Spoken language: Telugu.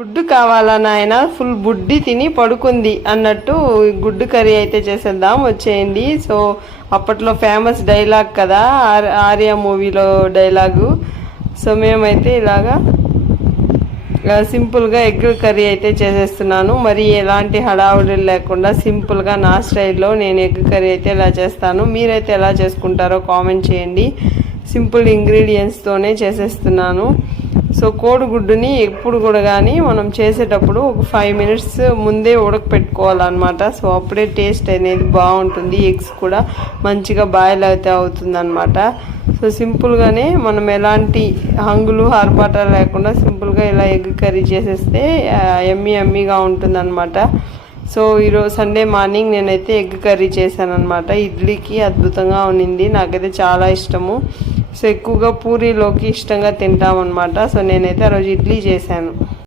గుడ్డు కావాలా నాయన, ఫుల్ బుడ్డి తిని పడుకుంది అన్నట్టు గుడ్డు కర్రీ అయితే చేసేద్దాం వచ్చేయండి. సో అప్పట్లో ఫేమస్ డైలాగ్ కదా, ఆర్య మూవీలో డైలాగు. సో మేమైతే ఇలాగా సింపుల్గా ఎగ్ కర్రీ అయితే చేసేస్తున్నాను. మరి ఎలాంటి హడావుడి లేకుండా సింపుల్గా నా స్టైల్లో నేను ఎగ్ కర్రీ అయితే ఇలా చేస్తాను. మీరైతే ఎలా చేసుకుంటారో కామెంట్ చేయండి. సింపుల్ ఇంగ్రీడియంట్స్తోనే చేసేస్తున్నాను. సో కోడిగుడ్డుని ఎప్పుడు కూడా కానీ మనం చేసేటప్పుడు ఒక 5 minutes ముందే ఉడకపెట్టుకోవాలన్నమాట. సో అప్పుడే టేస్ట్ అనేది బాగుంటుంది, ఎగ్స్ కూడా మంచిగా బాయిల్ అయితే అవుతుందన్నమాట. సో సింపుల్గానే మనం ఎలాంటి హంగులు ఆర్భాట లేకుండా సింపుల్గా ఇలా ఎగ్ కర్రీ చేసేస్తే ఎమ్మీగా ఉంటుందన్నమాట. సో ఈరోజు సండే మార్నింగ్ నేనైతే ఎగ్ కర్రీ చేశాను అనమాట. ఇడ్లీకి అద్భుతంగా ఉన్నింది, నాకైతే చాలా ఇష్టము. సో ఎక్కువగా పూరీలోకి ఇష్టంగా తింటామన్నమాట. సో నేనైతే ఆ రోజు ఇడ్లీ చేశాను.